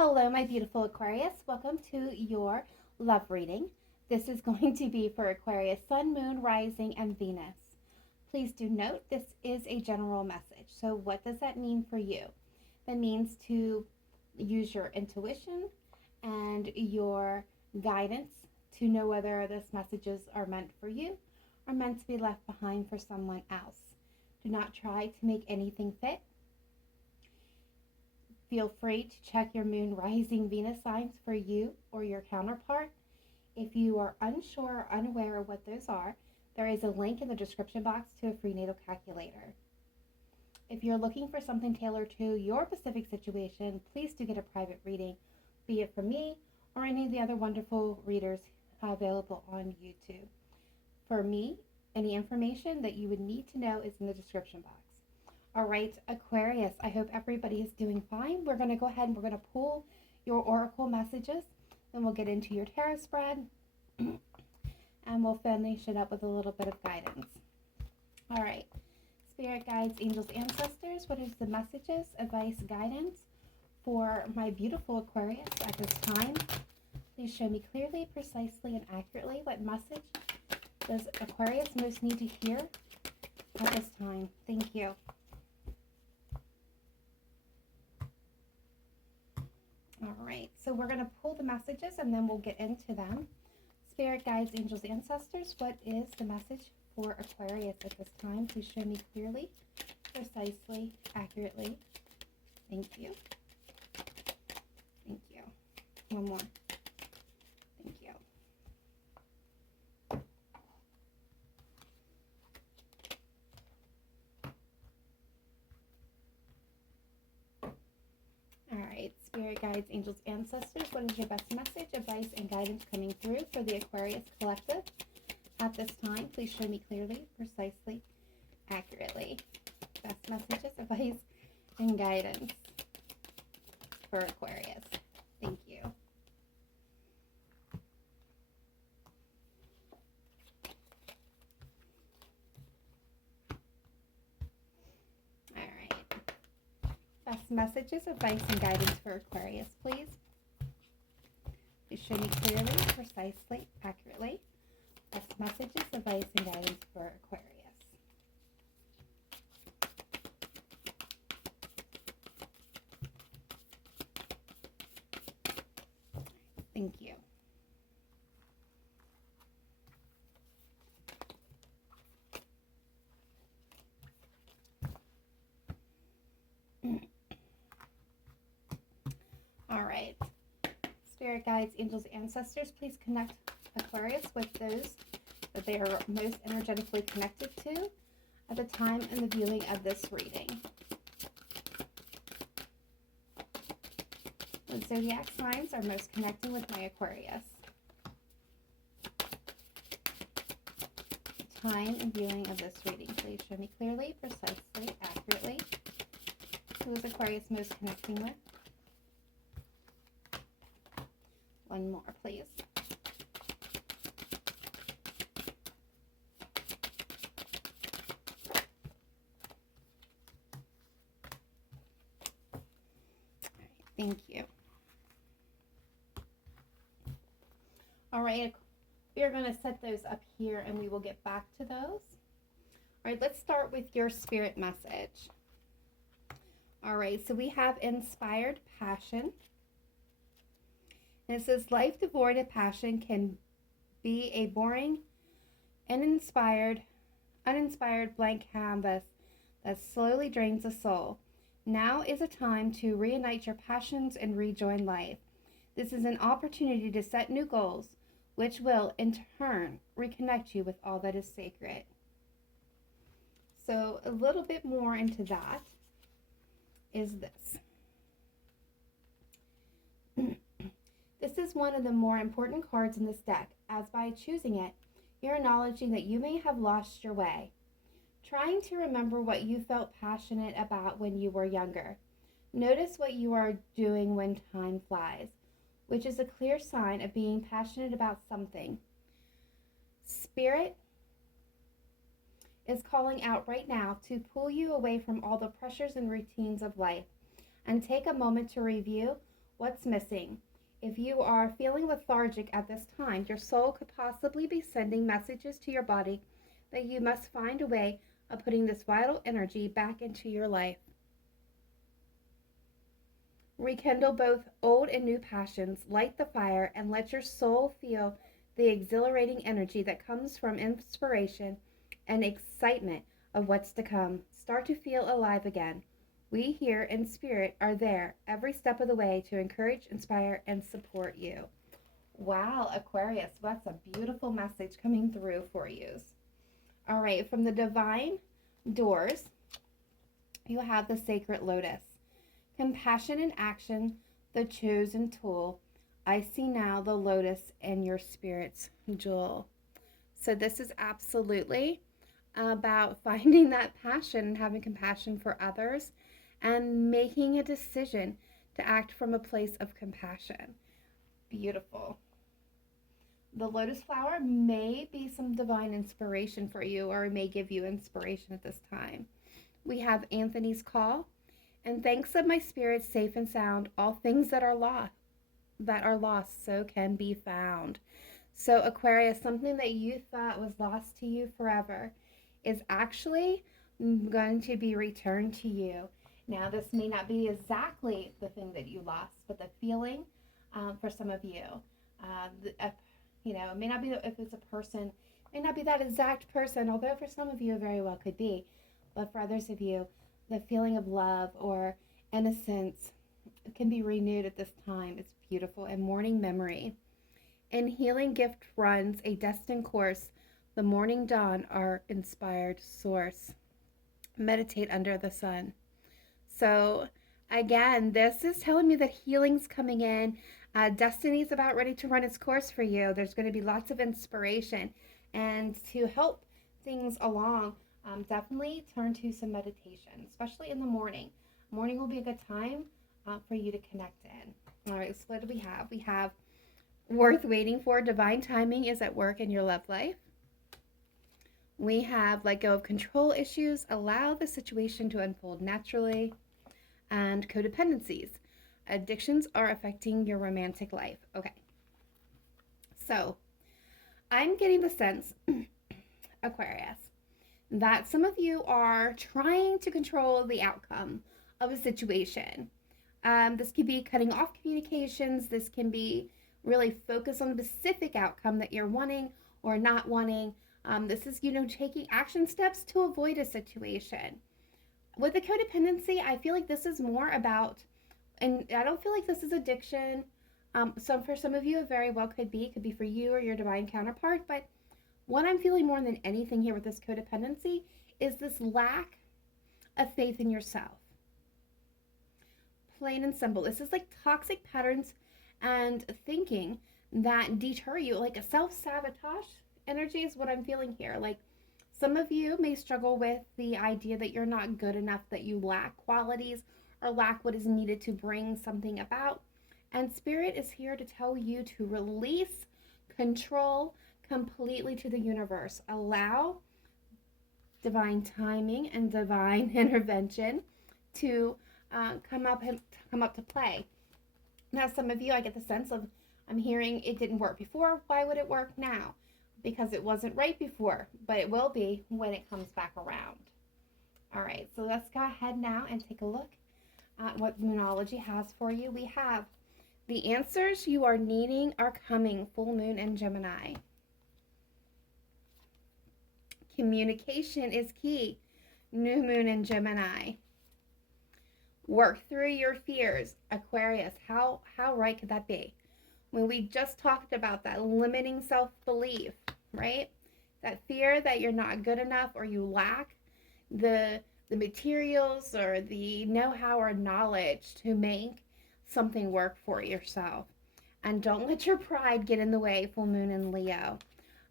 Hello, my beautiful Aquarius. Welcome to your love reading. This is going to be for Aquarius, Sun, Moon, Rising, and Venus. Please do note this is a general message. So, what does that mean for you? That means to use your intuition and your guidance to know whether this messages are meant for you or meant to be left behind for someone else. Do not try to make anything fit. Feel free to check your moon, rising, Venus signs for you or your counterpart. If you are unsure or unaware of what those are, there is a link in the description box to a free natal calculator. If you're looking for something tailored to your specific situation, please do get a private reading, be it from me or any of the other wonderful readers available on YouTube. For me, any information that you would need to know is in the description box. All right, Aquarius, I hope everybody is doing fine. We're going to go ahead and we're going to pull your oracle messages. Then we'll get into your tarot spread. And we'll finish it up with a little bit of guidance. All right, spirit guides, angels, ancestors, what is the messages, advice, guidance for my beautiful Aquarius at this time? Please show me clearly, precisely, and accurately what message does Aquarius most need to hear at this time. Thank you. All right, so we're going to pull the messages and then we'll get into them. Spirit guides, angels, ancestors, what is the message for Aquarius at this time? Please show me clearly, precisely, accurately. Thank you. Thank you. One more. Thank you. All right, spirit guides, angels, ancestors, what is your best message, advice, and guidance coming through for the Aquarius collective at this time? Please show me clearly, precisely, accurately. Best messages, advice, and guidance for Aquarius. Thank you. All right. Best messages, advice, and guidance for Aquarius, please. Please show me clearly, precisely, accurately. Best messages, advice, and guidance for Aquarius. Thank you. All right. Spirit guides, angels, ancestors, please connect Aquarius with those that they are most energetically connected to at the time in the viewing of this reading. What zodiac signs are most connecting with my Aquarius? Time and viewing of this reading. Please show me clearly, precisely, accurately. Who is Aquarius most connecting with? One more, please. All right, thank you. All right, we are going to set those up here and we will get back to those. All right, let's start with your spirit message. All right, so we have inspired passion. And it says, life devoid of passion can be a boring, uninspired blank canvas that slowly drains the soul. Now is a time to reignite your passions and rejoin life. This is an opportunity to set new goals, which will, in turn, reconnect you with all that is sacred. So a little bit more into that is this. This is one of the more important cards in this deck, as by choosing it, you're acknowledging that you may have lost your way. Trying to remember what you felt passionate about when you were younger. Notice what you are doing when time flies, which is a clear sign of being passionate about something. Spirit is calling out right now to pull you away from all the pressures and routines of life and take a moment to review What's missing? If you are feeling lethargic at this time, your soul could possibly be sending messages to your body that you must find a way of putting this vital energy back into your life. Rekindle both old and new passions, light the fire, and let your soul feel the exhilarating energy that comes from inspiration and excitement of what's to come. Start to feel alive again. We here in spirit are there every step of the way to encourage, inspire, and support you. Wow, Aquarius, that's a beautiful message coming through for you. All right, from the divine doors, you have the sacred lotus. Compassion in action, the chosen tool. I see now the lotus in your spirit's jewel. So this is absolutely about finding that passion and having compassion for others and making a decision to act from a place of compassion. Beautiful. The lotus flower may be some divine inspiration for you, or it may give you inspiration at this time. We have Anthony's call. And thanks of my spirit, safe and sound, all things that are lost so can be found. So Aquarius, something that you thought was lost to you forever is actually going to be returned to you. Now, this may not be exactly the thing that you lost, but the feeling for some of you, it may not be if it's a person, it may not be that exact person, although for some of you it very well could be, but for others of you, the feeling of love or innocence can be renewed at this time. It's beautiful. And morning memory. And healing gift runs a destined course. The morning dawn, our inspired source. Meditate under the sun. So again, this is telling me that healing's coming in. Destiny's about ready to run its course for you. There's going to be lots of inspiration. And to help things along, definitely turn to some meditation, especially in the morning. Morning will be a good time for you to connect in. All right, so what do we have? We have worth waiting for. Divine timing is at work in your love life. We have let go of control issues. Allow the situation to unfold naturally. And codependencies. Addictions are affecting your romantic life. Okay. So I'm getting the sense, Aquarius, that some of you are trying to control the outcome of a situation. This could be cutting off communications. This can be really focus on the specific outcome that you're wanting or not wanting. This is, taking action steps to avoid a situation. With the codependency, I feel like this is more about, and I don't feel like this is addiction. So for some of you, it very well could be for you or your divine counterpart, but what I'm feeling more than anything here with this codependency is this lack of faith in yourself. Plain and simple. This is like toxic patterns and thinking that deter you, like a self-sabotage energy is what I'm feeling here. Like some of you may struggle with the idea that you're not good enough, that you lack qualities or lack what is needed to bring something about. And Spirit is here to tell you to release control completely to the universe. Allow divine timing and divine intervention to come up to play. Now, some of you, I get the sense of, I'm hearing it didn't work before. Why would it work now? Because it wasn't right before, but it will be when it comes back around. All right, so let's go ahead now and take a look at what Moonology has for you. We have the answers you are needing are coming, full moon in Gemini. Communication is key, new moon in Gemini. Work through your fears, Aquarius. How right could that be? When we just talked about that limiting self-belief, right? That fear that you're not good enough or you lack the materials or the know-how or knowledge to make something work for yourself. And don't let your pride get in the way, full moon in Leo.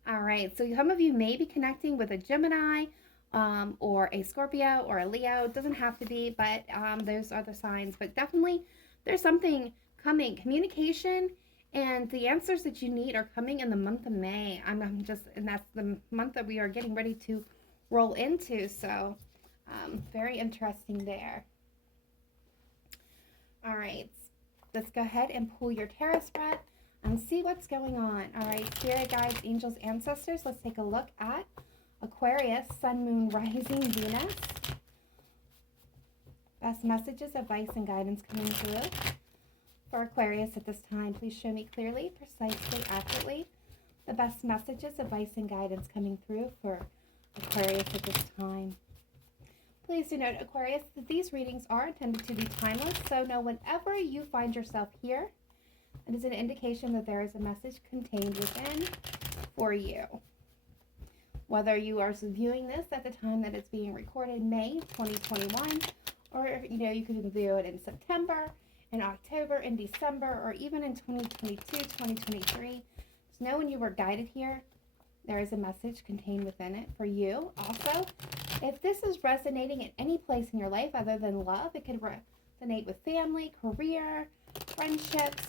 All right, so some of you may be connecting with a Gemini or a Scorpio or a Leo. It doesn't have to be, but those are the signs. But definitely there's something coming. Communication and the answers that you need are coming in the month of May. And that's the month that we are getting ready to roll into. So very interesting there. All right. let's go ahead and pull your tarot spread and see what's going on. All right, spirit guides, angels, ancestors. Let's take a look at Aquarius, Sun, Moon, Rising, Venus. Best messages, advice, and guidance coming through for Aquarius at this time. Please show me clearly, precisely, accurately the best messages, advice, and guidance coming through for Aquarius at this time. Please do note, Aquarius, that these readings are intended to be timeless, so know whenever you find yourself here, it is an indication that there is a message contained within for you. Whether you are viewing this at the time that it's being recorded, May 2021, or you could view it in September, in October, in December, or even in 2022, 2023. Just know when you were guided here, there is a message contained within it for you. Also, if this is resonating in any place in your life other than love, it could resonate with family, career, friendships,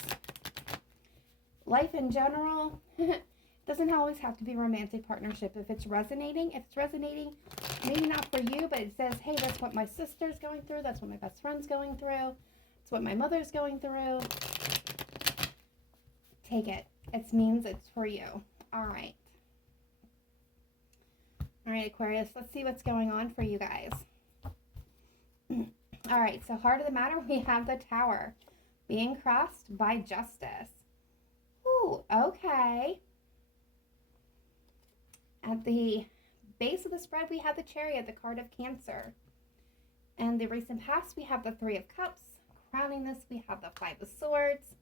life in general. It doesn't always have to be romantic partnership. If it's resonating, maybe not for you, but it says, hey, that's what my sister's going through. That's what my best friend's going through. It's what my mother's going through. Take it. It means it's for you. All right. All right, Aquarius, let's see what's going on for you guys. All right, so heart of the matter, we have the Tower being crossed by justice. Ooh, okay. At the base of the spread, we have the Chariot, the card of Cancer. And the recent past, we have the Three of Cups. Crowning this, we have the Five of Swords.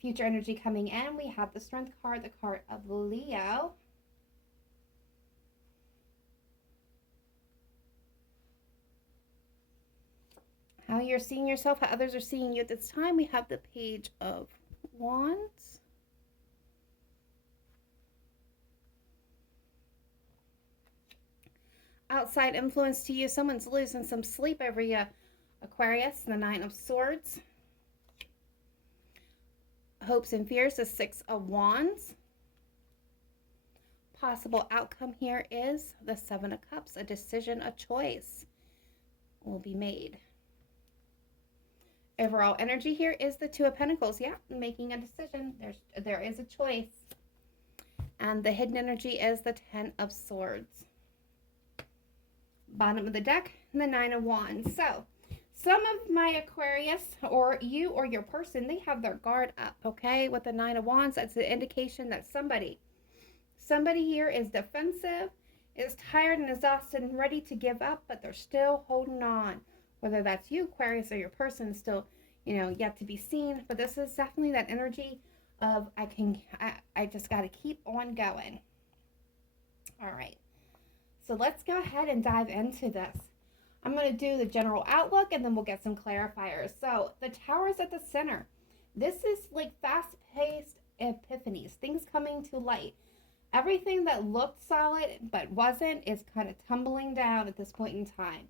Future energy coming in, we have the Strength card, the card of Leo. How you're seeing yourself, how others are seeing you at this time, we have the Page of Wands. Outside influence to you, someone's losing some sleep over you, Aquarius, the Nine of Swords. Hopes and fears, the Six of Wands. Possible outcome here is the Seven of Cups. A decision, a choice will be made. Overall energy here is the Two of Pentacles. Yeah, making a decision. There is a choice. And the hidden energy is the Ten of Swords. Bottom of the deck, the Nine of Wands. So, some of my Aquarius, or you or your person, they have their guard up, okay? With the Nine of Wands, that's an indication that somebody here is defensive, is tired and exhausted and ready to give up, but they're still holding on. Whether that's you, Aquarius, or your person, still, yet to be seen. But this is definitely that energy of I just got to keep on going. All right. So let's go ahead and dive into this. I'm going to do the general outlook and then we'll get some clarifiers. So the Tower is at the center. This is like fast-paced epiphanies, things coming to light. Everything that looked solid but wasn't is kind of tumbling down at this point in time.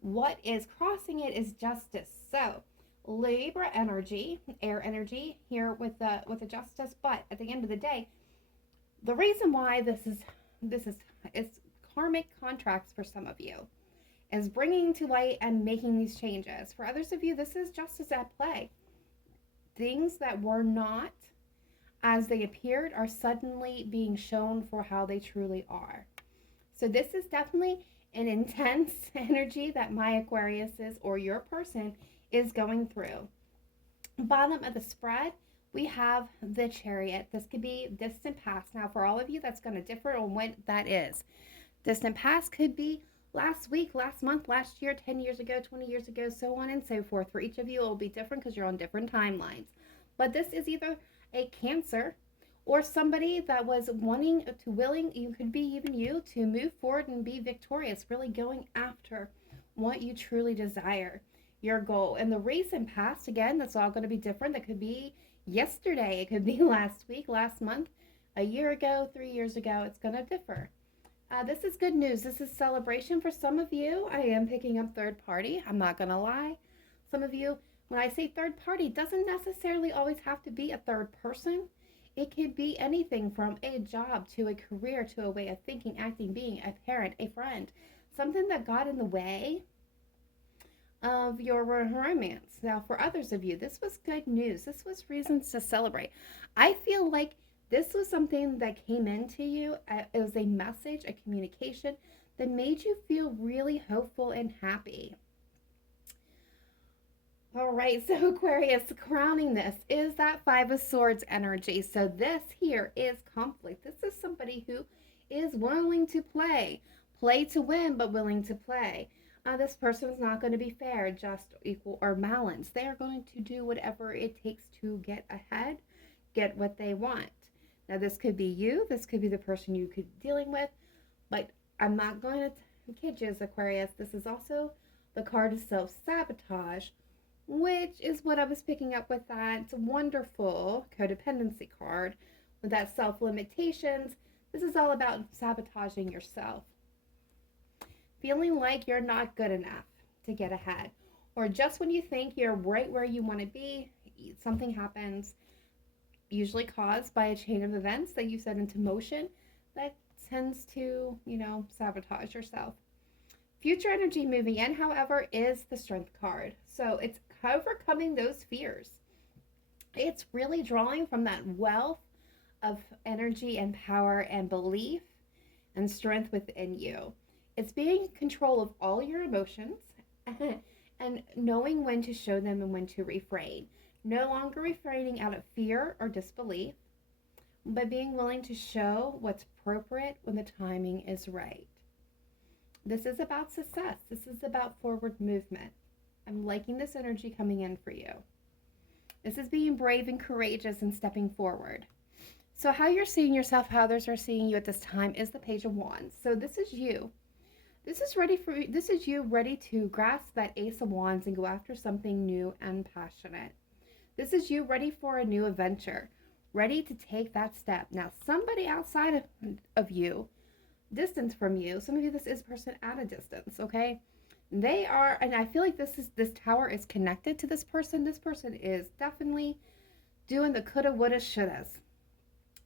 What is crossing it is justice. So Libra energy, air energy here with the justice, but at the end of the day, the reason why this is karmic contracts for some of you is bringing to light and making these changes. For others of you, this is justice at play. Things that were not as they appeared are suddenly being shown for how they truly are. So this is definitely an intense energy that my Aquarius is, or your person is going through. Bottom of the spread, we have the Chariot. This could be distant past. Now, for all of you, that's going to differ on what that is. Distant past could be last week, last month, last year, 10 years ago, 20 years ago, so on and so forth. For each of you, it will be different because you're on different timelines. But this is either a Cancer or somebody that was willing, you could be even you, to move forward and be victorious, really going after what you truly desire, your goal. And the recent past, again, that's all going to be different. That could be yesterday, it could be last week, last month, a year ago, 3 years ago. It's going to differ. This is good news. This is celebration for some of you. I am picking up third party. I'm not going to lie. Some of you, when I say third party, doesn't necessarily always have to be a third person. It could be anything from a job to a career to a way of thinking, acting, being a parent, a friend. Something that got in the way of your romance. Now, for others of you, this was good news. This was reasons to celebrate. I feel like this was something that came into you. It was a message, a communication that made you feel really hopeful and happy. All right, so Aquarius, crowning this is that Five of Swords energy. So this here is conflict. This is somebody who is willing to play to win, but willing to play. This person is not going to be fair, just, equal, or balanced. They are going to do whatever it takes to get ahead, get what they want. Now, this could be you. This could be the person you could be dealing with, but I'm not going to kid you, Aquarius. This is also the card of self-sabotage, which is what I was picking up with that wonderful codependency card with that self-limitations. This is all about sabotaging yourself. Feeling like you're not good enough to get ahead. Or just when you think you're right where you want to be, something happens, usually caused by a chain of events that you set into motion that tends to, sabotage yourself. Future energy moving in, however, is the Strength card. So it's overcoming those fears. It's really drawing from that wealth of energy and power and belief and strength within you. It's being in control of all your emotions and knowing when to show them and when to refrain. No longer refraining out of fear or disbelief, but being willing to show what's appropriate when the timing is right. This is about success. This is about forward movement. I'm liking this energy coming in for you. This is being brave and courageous and stepping forward. So how you're seeing yourself, how others are seeing you at this time is the Page of Wands. So this is you. This is you ready to grasp that Ace of Wands and go after something new and passionate. This is you ready for a new adventure, ready to take that step. Now, somebody outside of you, distance from you, some of you, this is a person at a distance, okay? They are, and I feel like this tower is connected to this person. This person is definitely doing the coulda, woulda, shouldas.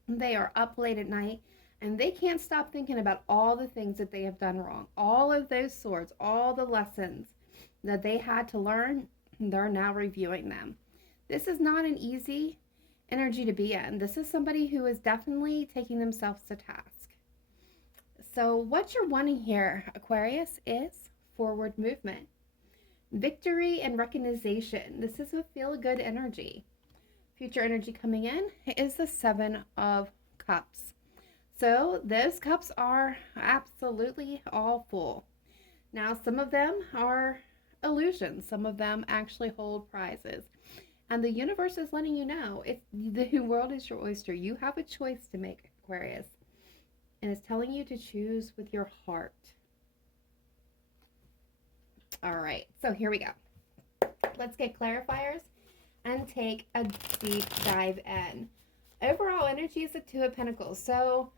They are up late at night, and they can't stop thinking about all the things that they have done wrong. All of those swords, all the lessons that they had to learn, they're now reviewing them. This is not an easy energy to be in. This is somebody who is definitely taking themselves to task. So what you're wanting here, Aquarius, is forward movement, victory, and recognition. This is a feel-good energy. Future energy coming in is the Seven of Cups. So those cups are absolutely all full. Now, some of them are illusions. Some of them actually hold prizes. And the universe is letting you know the world is your oyster. You have a choice to make, Aquarius. And it's telling you to choose with your heart. All right, so here we go. Let's get clarifiers and take a deep dive in. Overall energy is the Two of Pentacles. So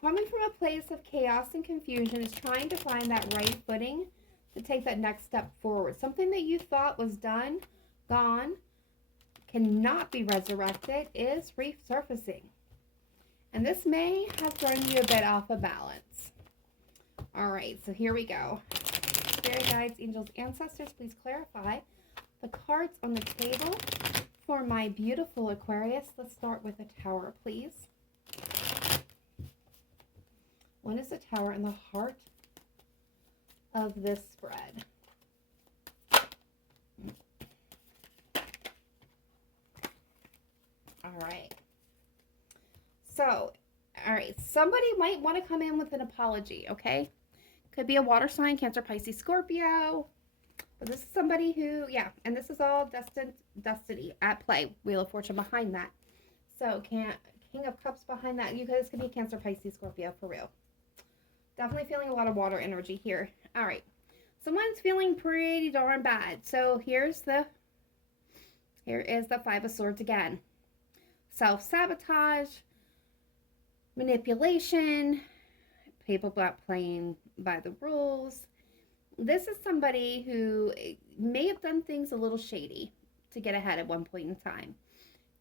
coming from a place of chaos and confusion is trying to find that right footing to take that next step forward. Something that you thought was done, gone, cannot be resurrected is resurfacing. And this may have thrown you a bit off of balance. All right, so here we go. Spirit guides, angels, ancestors, please clarify the cards on the table for my beautiful Aquarius. Let's start with a Tower, please. What is the Tower in the heart of this spread? All right. So, all right, somebody might want to come in with an apology, okay? Could be a water sign, Cancer, Pisces, Scorpio. But this is somebody who, yeah, and this is all destiny at play. Wheel of Fortune behind that. So, King of Cups behind that. You guys could be Cancer, Pisces, Scorpio, for real. Definitely feeling a lot of water energy here. All right. Someone's feeling pretty darn bad. So, here is the Five of Swords again. Self-sabotage, manipulation, people not playing by the rules. This is somebody who may have done things a little shady to get ahead at one point in time.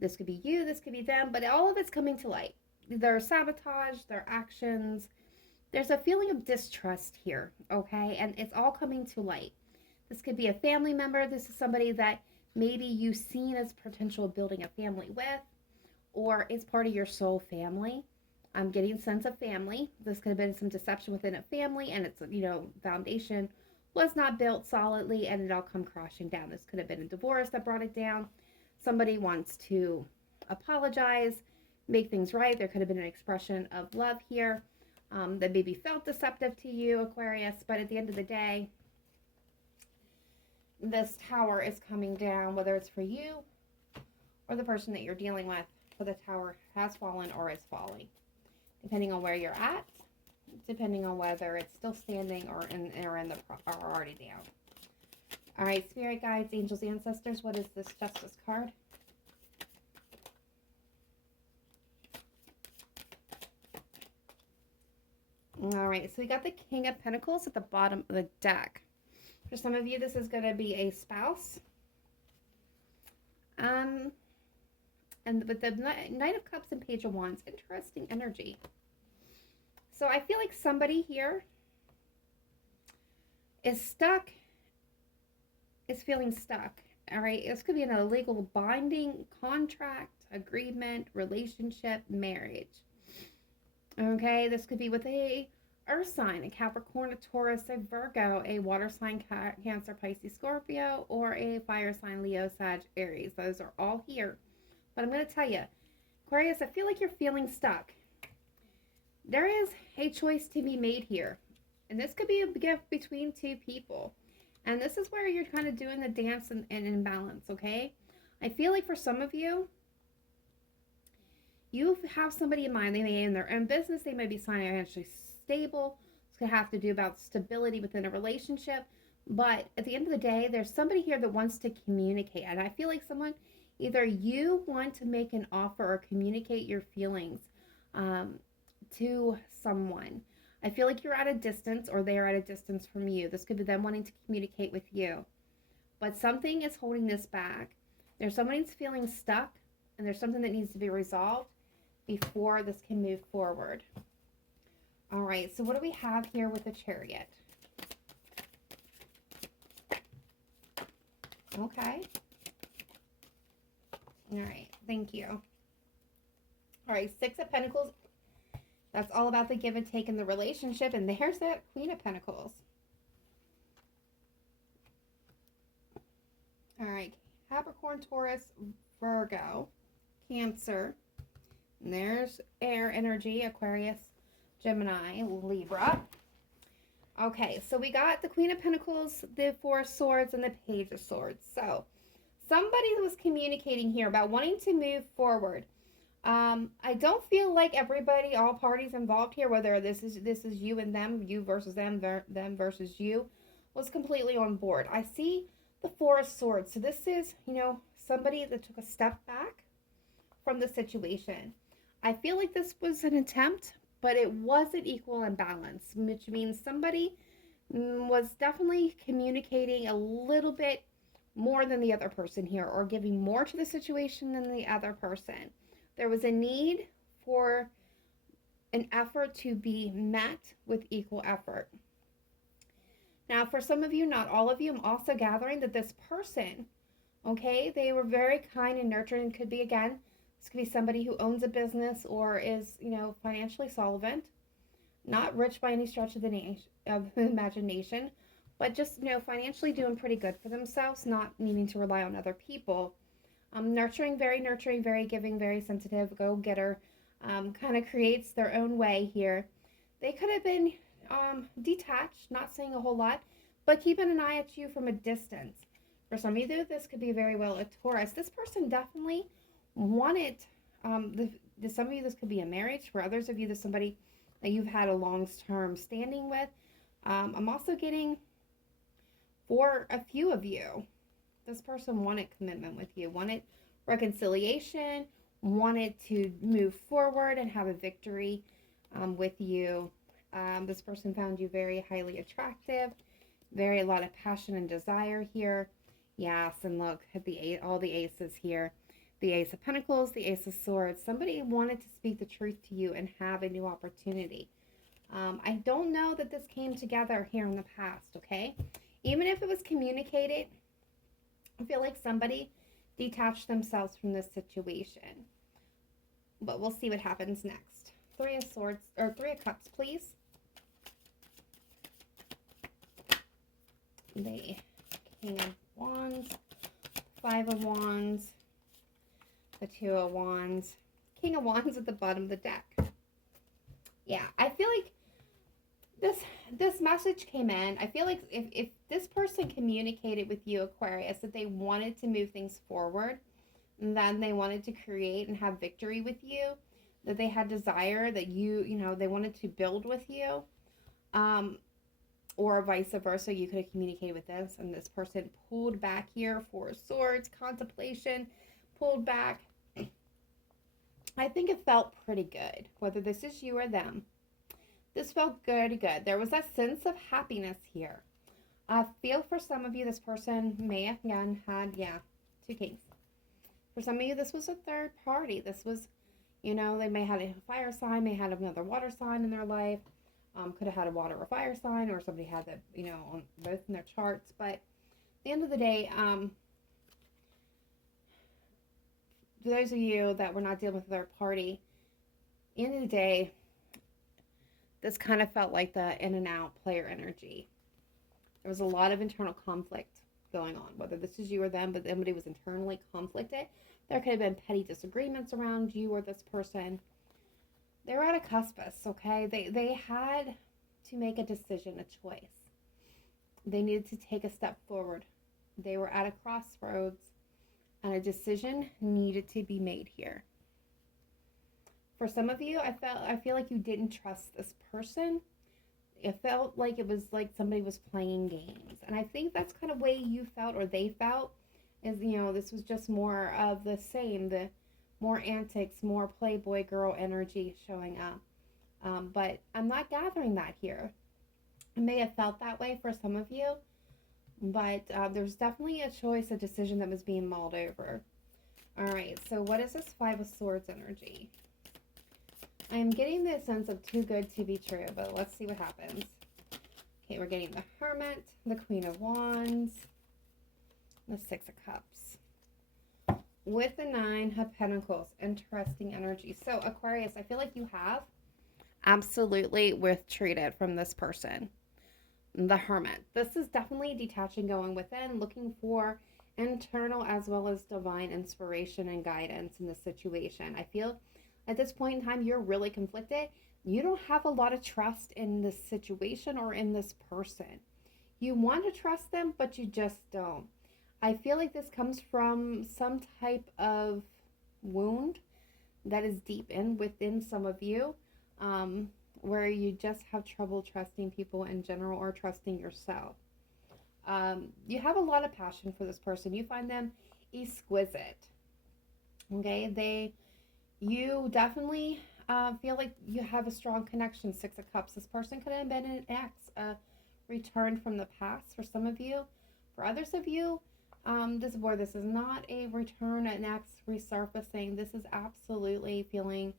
This could be you, this could be them, but all of it's coming to light. Their sabotage, their actions. There's a feeling of distrust here, okay? And it's all coming to light. This could be a family member. This is somebody that maybe you've seen as potential building a family with, or it's part of your soul family. I'm getting a sense of family. This could have been some deception within a family, and its foundation was not built solidly, and it all come crashing down. This could have been a divorce that brought it down. Somebody wants to apologize, make things right. There could have been an expression of love here that maybe felt deceptive to you, Aquarius. But at the end of the day, this tower is coming down, whether it's for you or the person that you're dealing with. For the tower has fallen or is falling, depending on where you're at, depending on whether it's still standing or already down. All right, spirit guides, angels, ancestors. What is this Justice card? All right, so we got the King of Pentacles at the bottom of the deck. For some of you, this is going to be a spouse. And with the Knight of Cups and Page of Wands, interesting energy. So I feel like somebody here is stuck, is feeling stuck. All right, this could be an illegal binding contract, agreement, relationship, marriage. Okay, this could be with a Earth sign, a Capricorn, a Taurus, a Virgo, a water sign, Cancer, Pisces, Scorpio, or a fire sign, Leo, Sag, Aries. Those are all here. But I'm going to tell you, Aquarius, I feel like you're feeling stuck. There is a choice to be made here. And this could be a gift between two people. And this is where you're kind of doing the dance and imbalance, okay? I feel like for some of you, you have somebody in mind. They may in their own business. They may be financially stable. It's going to have to do about stability within a relationship. But at the end of the day, there's somebody here that wants to communicate. And I feel like someone, either you want to make an offer or communicate your feelings to someone. I feel like you're at a distance or they're at a distance from you. This could be them wanting to communicate with you. But something is holding this back. There's somebody that's feeling stuck, and there's something that needs to be resolved before this can move forward. All right, so what do we have here with the Chariot? Okay. All right, thank you. All right, Six of Pentacles. That's all about the give and take in the relationship. And there's that Queen of Pentacles. All right, Capricorn, Taurus, Virgo, Cancer. And there's air energy, Aquarius, Gemini, Libra. Okay, so we got the Queen of Pentacles, the Four of Swords, and the Page of Swords. So somebody was communicating here about wanting to move forward. I don't feel like everybody, all parties involved here, whether this is you and them, you versus them, them versus you, was completely on board. I see the Four of Swords. So this is, somebody that took a step back from the situation. I feel like this was an attempt, but it wasn't equal and balanced, which means somebody was definitely communicating a little bit more than the other person here, or giving more to the situation than the other person. There was a need for an effort to be met with equal effort. Now, for some of you, not all of you, I'm also gathering that this person, okay, they were very kind and nurturing. Could be, again, this could be somebody who owns a business or is, financially solvent, not rich by any stretch of the imagination, but just, financially doing pretty good for themselves, not needing to rely on other people. Nurturing, very giving, very sensitive, go-getter, kind of creates their own way here. They could have been detached, not saying a whole lot, but keeping an eye at you from a distance. For some of you, this could be very well a Taurus. This person definitely wanted, some of you, this could be a marriage. For others of you, this is somebody that you've had a long-term standing with. I'm also getting, for a few of you, this person wanted commitment with you, wanted reconciliation, wanted to move forward and have a victory with you. This person found you very highly attractive, a lot of passion and desire here. Yes, and look at all the aces here. The Ace of Pentacles, the Ace of Swords. Somebody wanted to speak the truth to you and have a new opportunity. I don't know that this came together here in the past, okay? Even if it was communicated, I feel like somebody detached themselves from this situation. But we'll see what happens next. Three of Swords, or Three of Cups, please. The King of Wands, Five of Wands, the Two of Wands, King of Wands at the bottom of the deck. Yeah, I feel like this message came in. I feel like if this person communicated with you, Aquarius, that they wanted to move things forward, and then they wanted to create and have victory with you, that they had desire, that they wanted to build with you, or vice versa, you could have communicated with this, and this person pulled back here. Four of Swords, contemplation, pulled back. I think it felt pretty good, whether this is you or them. This felt good. There was that sense of happiness here. I feel for some of you, this person may have again had, two kings. For some of you, this was a third party. This was, they may have had a fire sign, may have had another water sign in their life. Could have had a water or fire sign, or somebody had that, on both in their charts. But at the end of the day, for those of you that were not dealing with a third party, at the end of the day, this kind of felt like the in and out player energy. There was a lot of internal conflict going on, whether this is you or them, but somebody was internally conflicted. There could have been petty disagreements around you or this person. They were at a cuspus, okay? They had to make a decision, a choice. They needed to take a step forward. They were at a crossroads, and a decision needed to be made here. For some of you, I feel like you didn't trust this person. It felt like it was like somebody was playing games. And I think that's kind of way you felt, or they felt, is, this was just more of the same, the more antics, more Playboy girl energy showing up. But I'm not gathering that here. I may have felt that way for some of you, but there's definitely a choice, a decision that was being mulled over. All right, so what is this Five of Swords energy? I'm getting the sense of too good to be true, but let's see what happens. Okay, we're getting the Hermit, the Queen of Wands, the Six of Cups, with the Nine of Pentacles. Interesting energy. So, Aquarius, I feel like you have absolutely retreated from this person. The Hermit. This is definitely detaching, going within, looking for internal as well as divine inspiration and guidance in this situation. I feel at this point in time, you're really conflicted. You don't have a lot of trust in this situation or in this person. You want to trust them, but you just don't. I feel like this comes from some type of wound that is deep within some of you, where you just have trouble trusting people in general, or trusting yourself. You have a lot of passion for this person. You find them exquisite. Okay, you definitely feel like you have a strong connection. Six of Cups. This person could have been an ex, returned from the past for some of you. For others of you, this is not a return, an ex resurfacing. This is absolutely feeling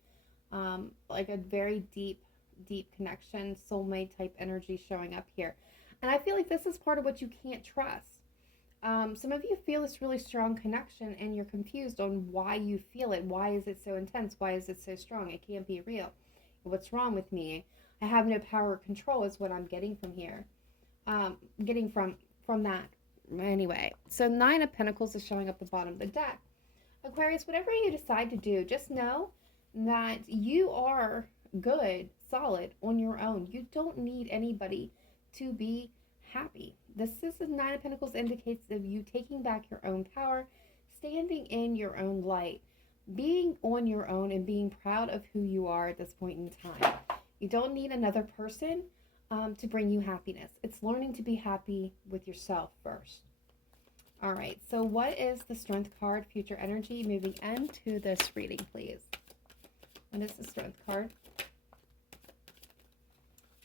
like a very deep connection, soulmate type energy showing up here. And I feel like this is part of what you can't trust. Some of you feel this really strong connection, and you're confused on why you feel it. Why is it so intense? Why is it so strong? It can't be real. What's wrong with me? I have no power or control is what I'm getting from here. Getting from that. Anyway, so Nine of Pentacles is showing up the bottom of the deck. Aquarius, whatever you decide to do, just know that you are good, solid on your own. You don't need anybody to be happy. This is the Nine of Pentacles, indicates of you taking back your own power, standing in your own light, being on your own, and being proud of who you are at this point in time. You don't need another person to bring you happiness. It's learning to be happy with yourself first. All right, so what is the Strength card, future energy, moving into this reading, please? What is the Strength card?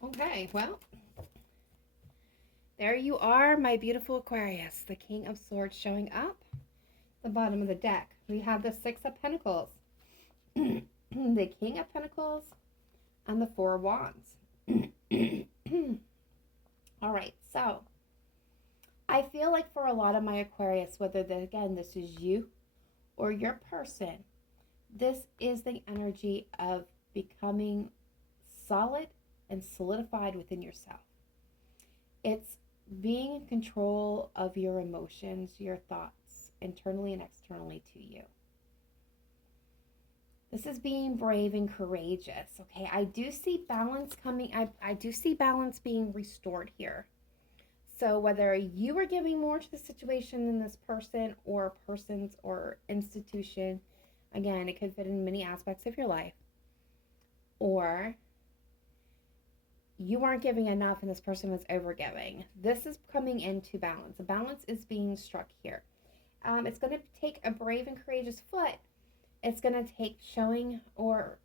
Okay, well, there you are, my beautiful Aquarius. The King of Swords showing up. The bottom of the deck, we have the Six of Pentacles, the King of Pentacles, and the Four of Wands. All right, so I feel like for a lot of my Aquarius, whether again this is you or your person, this is the energy of becoming solid and solidified within yourself. It's being in control of your emotions, your thoughts, internally and externally to you. This is being brave and courageous. Okay, I do see balance coming. I do see balance being restored here. So whether you are giving more to the situation than this person or persons or institution, again, it could fit in many aspects of your life, or you aren't giving enough and this person was overgiving. This is coming into balance. A balance is being struck here. It's going to take a brave and courageous foot. It's going to take showing or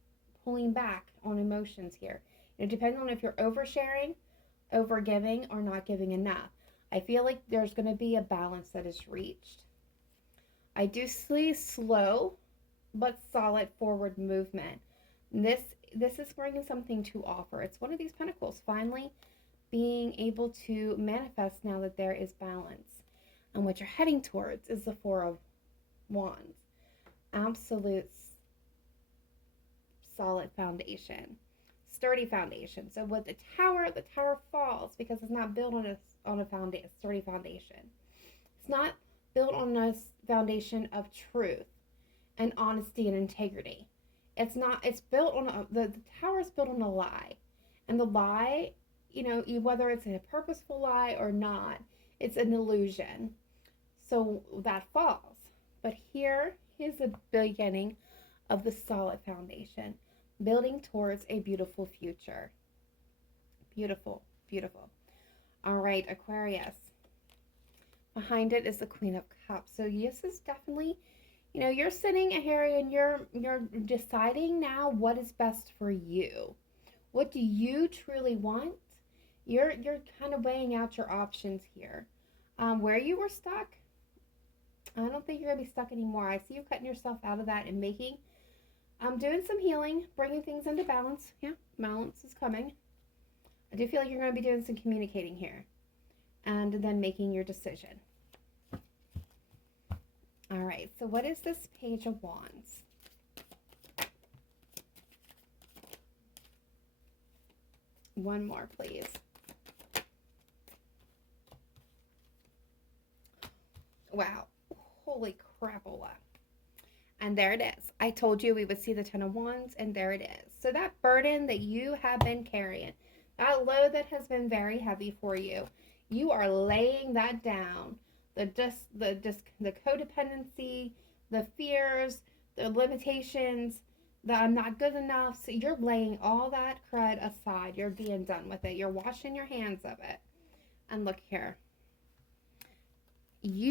pulling back on emotions here. It depends on if you're oversharing, overgiving, or not giving enough. I feel like there's going to be a balance that is reached. I do see slow but solid forward movement. This is bringing something to offer. It's one of these pentacles finally being able to manifest now that there is balance. And what you're heading towards is the Four of Wands. Absolute solid foundation, sturdy foundation. So with the tower falls because it's not built on a sturdy foundation. It's not built on a foundation of truth and honesty and integrity. It's built on the tower is built on a lie. And the lie, whether it's a purposeful lie or not, it's an illusion. So that falls. But here is the beginning of the solid foundation, building towards a beautiful future. Beautiful, beautiful. All right, Aquarius. Behind it is the Queen of Cups. So this is definitely, you're sitting here and you're deciding now what is best for you. What do you truly want? You're kind of weighing out your options here. Where you were stuck, I don't think you're going to be stuck anymore. I see you cutting yourself out of that and doing some healing, bringing things into balance. Yeah, balance is coming. I do feel like you're going to be doing some communicating here and then making your decision. All right, so what is this Page of Wands? One more, please. Wow. Holy crapola. And there it is. I told you we would see the Ten of Wands, and there it is. So that burden that you have been carrying, that load that has been very heavy for you, you are laying that down. The codependency, the fears, the limitations, the I'm not good enough. So you're laying all that crud aside. You're being done with it. You're washing your hands of it. And look here.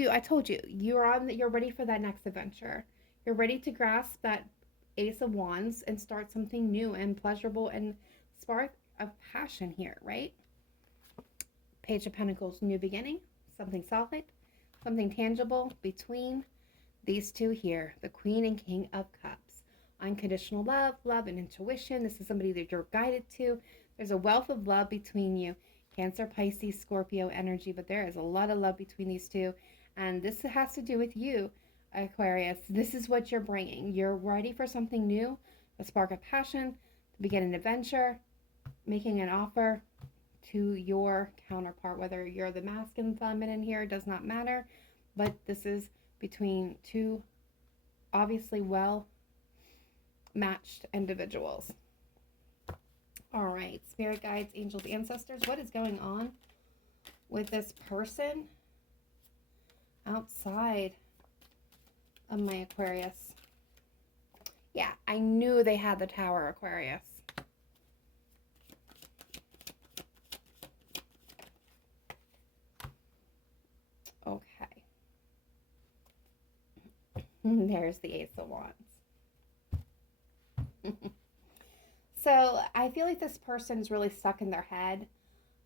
I told you, you're ready for that next adventure. You're ready to grasp that Ace of Wands and start something new and pleasurable and spark of passion here, right? Page of Pentacles, new beginning, something solid, something tangible between these two here, the Queen and King of Cups. Unconditional love and intuition. This is somebody that you're guided to. There's a wealth of love between you. Cancer, Pisces, Scorpio energy, but there is a lot of love between these two. And this has to do with you, Aquarius. This is what you're bringing. You're ready for something new, a spark of passion, to begin an adventure, making an offer to your counterpart. Whether you're the masculine, feminine here, does not matter. But this is between two obviously well matched individuals. All right, spirit guides, angels, ancestors, what is going on with this person outside of my Aquarius? Yeah, I knew they had the Tower, Aquarius. Okay. There's the Ace of Wands. So I feel like this person's really stuck in their head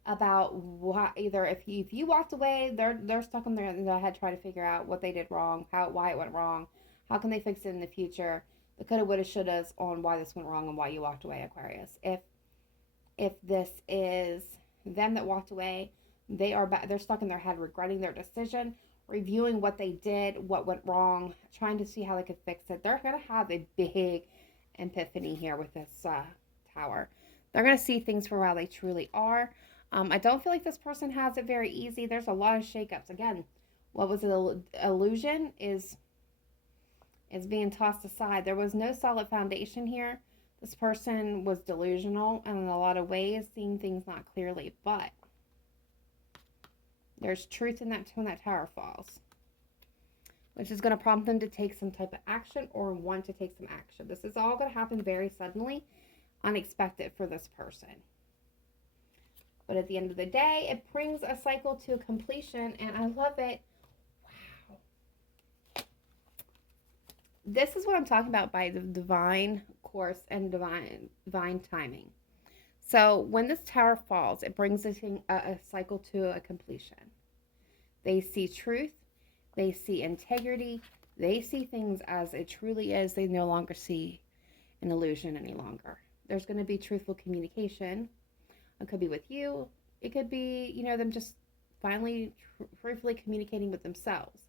about what, either if you walked away, they're stuck in their head trying to figure out what they did wrong, why it went wrong, how can they fix it in the future, the coulda, woulda, shouldas on why this went wrong and why you walked away, Aquarius. If this is them that walked away, They're stuck in their head, regretting their decision, reviewing what they did, what went wrong, trying to see how they could fix it. They're going to have a big epiphany here with this tower. They're going to see things for how they truly are. I don't feel like this person has it very easy. There's a lot of shakeups. Again, what was an illusion is being tossed aside. There was no solid foundation here. This person was delusional and in a lot of ways, seeing things not clearly, but there's truth in that when that tower falls, which is going to prompt them to take some type of action or want to take some action. This is all going to happen very suddenly, unexpected for this person. But at the end of the day, it brings a cycle to a completion, and I love it. Wow. This is what I'm talking about by the divine course and divine timing. So when this tower falls, it brings a cycle to a completion. They see truth. They see integrity. They see things as it truly is. They no longer see an illusion any longer. There's going to be truthful communication. It could be with you. It could be, them just finally truthfully communicating with themselves.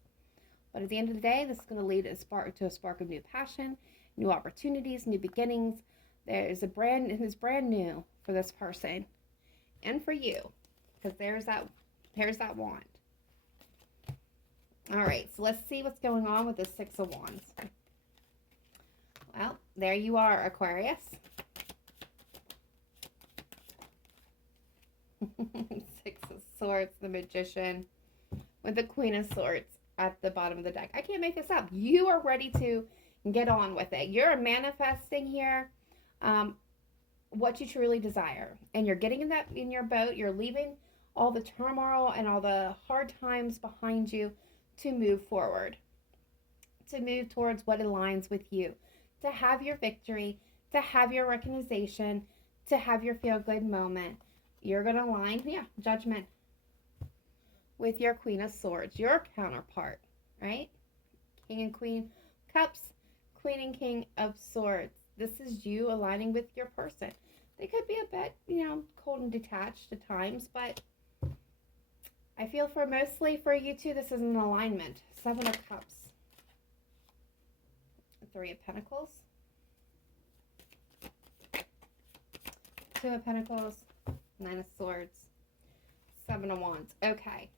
But at the end of the day, this is going to lead to a spark of new passion, new opportunities, new beginnings. It's brand new for this person and for you, because there's that wand. All right, so let's see what's going on with the Six of Wands. Well, there you are, Aquarius. Six of Swords, the Magician, with the Queen of Swords at the bottom of the deck. I can't make this up. You are ready to get on with it. You're manifesting here what you truly desire, and you're getting in your boat. You're leaving all the turmoil and all the hard times behind you to move forward, to move towards what aligns with you, to have your victory, to have your recognition, to have your feel-good moment. You're going to align, judgment with your Queen of Swords, your counterpart, right? King and Queen Cups, Queen and King of Swords. This is you aligning with your person. They could be a bit, cold and detached at times, but I feel mostly for you two, this is an alignment. Seven of Cups, Three of Pentacles, Two of Pentacles, Nine of Swords, Seven of Wands. Okay.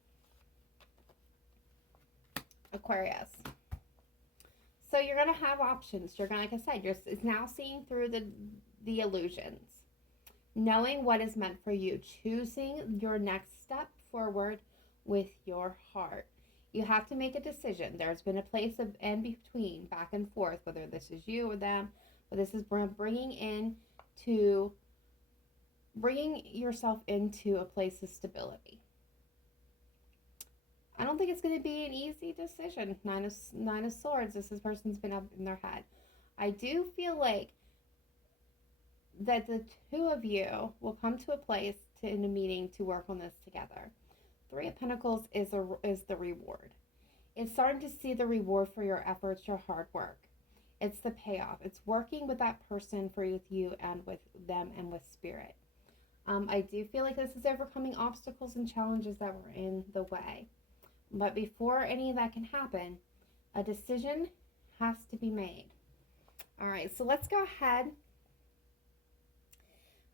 Aquarius. So you're going to have options. You're going to, like I said, you're now seeing through the illusions, knowing what is meant for you, choosing your next step forward with your heart. You have to make a decision. There's been a place of in between, back and forth, whether this is you or them, but this is bringing yourself into a place of stability. I don't think it's going to be an easy decision. Nine of Swords. This person's been up in their head. I do feel like that the two of you will come to a place in a meeting to work on this together. Three of Pentacles is the reward. It's starting to see the reward for your efforts, your hard work. It's the payoff. It's working with that person with you and with them and with spirit. I do feel like this is overcoming obstacles and challenges that were in the way. But before any of that can happen, a decision has to be made. All right, so let's go ahead.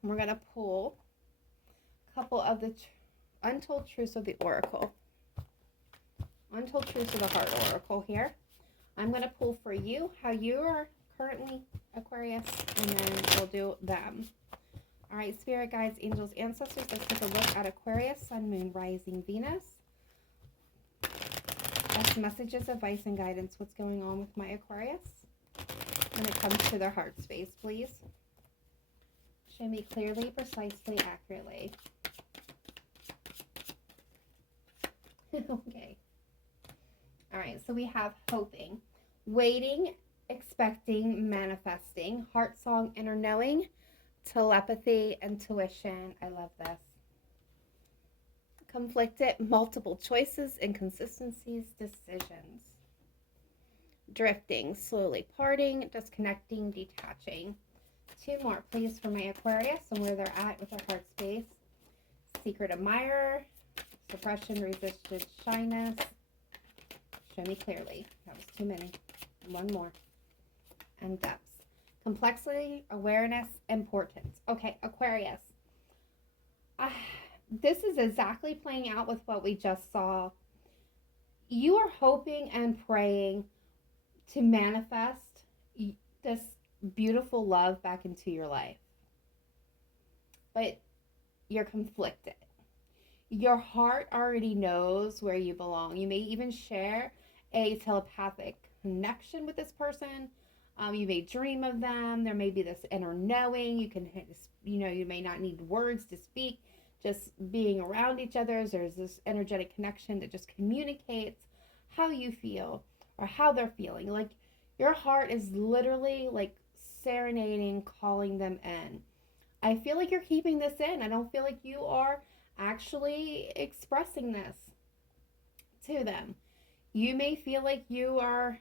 We're going to pull a couple of the Untold Truths of the Oracle. Untold Truths of the Heart Oracle here. I'm going to pull for you how you are currently, Aquarius, and then we'll do them. All right, Spirit Guides, Angels, Ancestors, let's take a look at Aquarius, Sun, Moon, Rising, Venus. That's messages, advice, and guidance. What's going on with my Aquarius when it comes to their heart space, please? Show me clearly, precisely, accurately. Okay. All right, so we have hoping, waiting, expecting, manifesting, heart song, inner knowing, telepathy, intuition. I love this. Conflicted, multiple choices, inconsistencies, decisions. Drifting, slowly parting, disconnecting, detaching. Two more, please, for my Aquarius and where they're at with their heart space. Secret admirer, Suppression, resistance, shyness. Show me clearly. That was too many. One more. And depths. Complexity, awareness, importance. Okay, Aquarius. This is exactly playing out with what we just saw. You are hoping and praying to manifest this beautiful love back into your life. But you're conflicted. Your heart already knows where you belong. You may even share a telepathic connection with this person. You may dream of them. There may be this inner knowing. You can, you may not need words to speak. Just being around each other, there's this energetic connection that just communicates how you feel or how they're feeling. Like your heart is literally like serenading, calling them in. I feel like you're keeping this in. I don't feel like you are actually expressing this to them. You may feel like you are,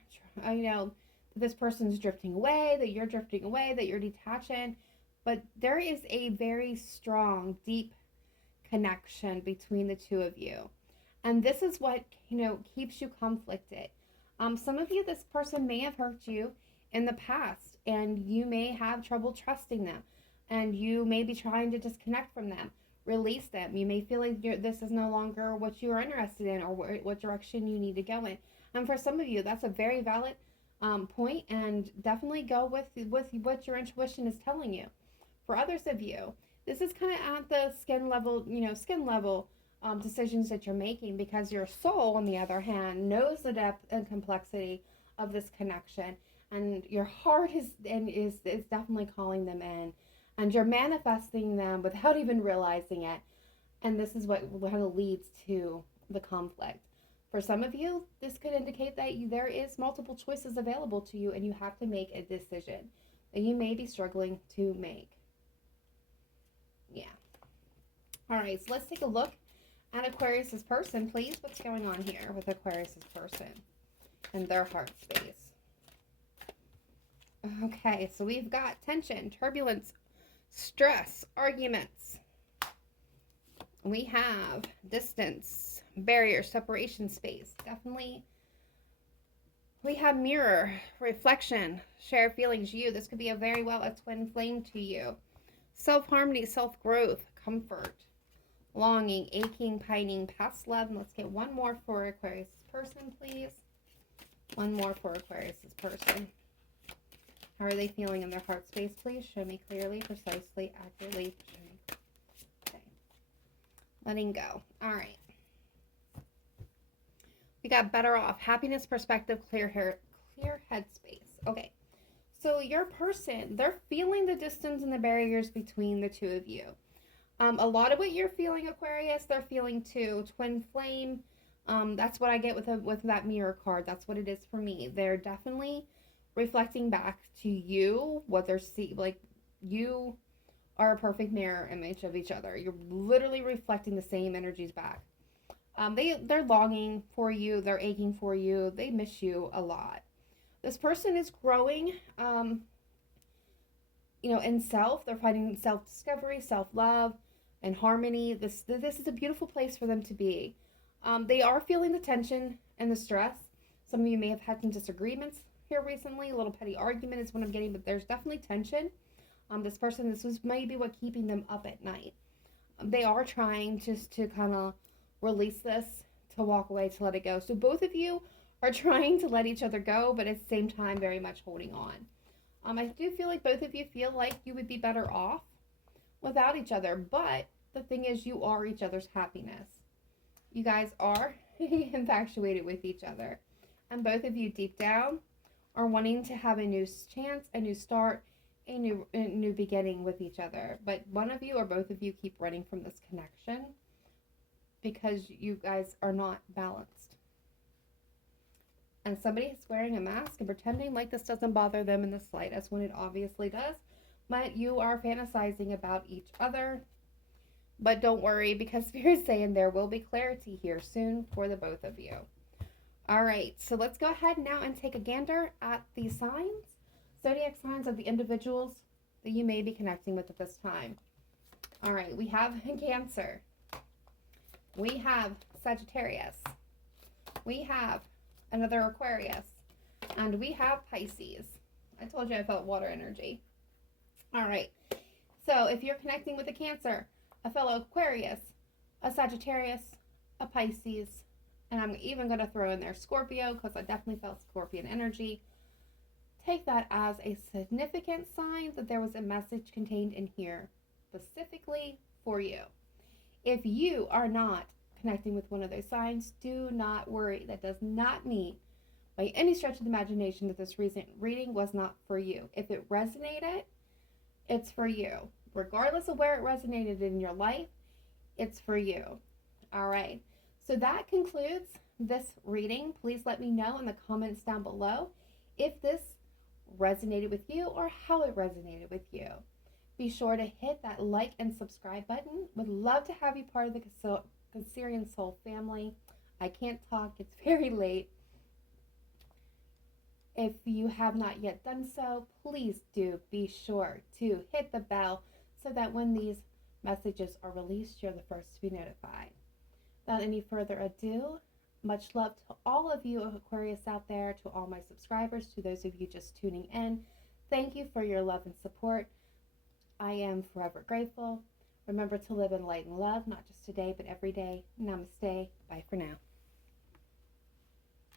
this person's drifting away, that you're drifting away, that you're detaching, but there is a very strong, deep connection between the two of you. And this is what, keeps you conflicted. Some of you, this person may have hurt you in the past, and you may have trouble trusting them, and you may be trying to disconnect from them, release them. You may feel like this is no longer what you are interested in or what direction you need to go in. And for some of you, that's a very valid point, and definitely go with what your intuition is telling you. For others of you, this is kind of at the skin level decisions that you're making, because your soul, on the other hand, knows the depth and complexity of this connection, and your heart is definitely calling them in, and you're manifesting them without even realizing it. And this is what kind of leads to the conflict. For some of you, this could indicate that there is multiple choices available to you, and you have to make a decision that you may be struggling to make. Yeah. All right, so let's take a look at Aquarius's person, please. What's going on here with Aquarius's person and their heart space? Okay, so we've got tension, turbulence, stress, arguments. We have distance, barrier, separation, space. Definitely. We have mirror, reflection, share feelings, you. This could be a very well a twin flame to you. Self-harmony, self-growth, comfort, longing, aching, pining, past love. And let's get one more for Aquarius' person, please. One more for Aquarius' person. How are they feeling in their heart space, please? Show me clearly, precisely, accurately. Okay. Letting go. All right. We got better off. Happiness, perspective, clear headspace. Okay. So your person, they're feeling the distance and the barriers between the two of you. A lot of what you're feeling, Aquarius, they're feeling too. Twin flame. That's what I get with that mirror card. That's what it is for me. They're definitely reflecting back to you what they're seeing. Like, you are a perfect mirror image of each other. You're literally reflecting the same energies back. They're longing for you. They're aching for you. They miss you a lot. This person is growing, in self. They're finding self-discovery, self-love, and harmony. This is a beautiful place for them to be. They are feeling the tension and the stress. Some of you may have had some disagreements here recently. A little petty argument is what I'm getting, but there's definitely tension. This was maybe what keeping them up at night. They are trying just to kind of release this, to walk away, to let it go. So both of you are trying to let each other go, but at the same time, very much holding on. I do feel like both of you feel like you would be better off without each other, but the thing is, you are each other's happiness. You guys are infatuated with each other, and both of you deep down are wanting to have a new chance, a new start, a new beginning with each other. But one of you or both of you keep running from this connection because you guys are not balanced. And somebody is wearing a mask and pretending like this doesn't bother them in the slightest, when it obviously does. But you are fantasizing about each other. But don't worry, because Spirit is saying there will be clarity here soon for the both of you. All right, so let's go ahead now and take a gander at the signs, zodiac signs of the individuals that you may be connecting with at this time. All right, we have Cancer. We have Sagittarius. We have another Aquarius. And we have Pisces. I told you I felt water energy. All right. So if you're connecting with a Cancer, a fellow Aquarius, a Sagittarius, a Pisces, and I'm even going to throw in there Scorpio because I definitely felt Scorpion energy. Take that as a significant sign that there was a message contained in here specifically for you. If you are not connecting with one of those signs, do not worry. That does not mean by any stretch of the imagination that this recent reading was not for you. If it resonated, it's for you. Regardless of where it resonated in your life, it's for you. All right. So that concludes this reading. Please let me know in the comments down below if this resonated with you or how it resonated with you. Be sure to hit that like and subscribe button. Would love to have you part of the Cancerian Soul family. I can't talk. It's very late. If you have not yet done so, please do be sure to hit the bell so that when these messages are released, you're the first to be notified. Without any further ado, much love to all of you Aquarius out there, to all my subscribers, to those of you just tuning in. Thank you for your love and support. I am forever grateful. Remember to live in light and love, not just today, but every day. Namaste. Bye for now.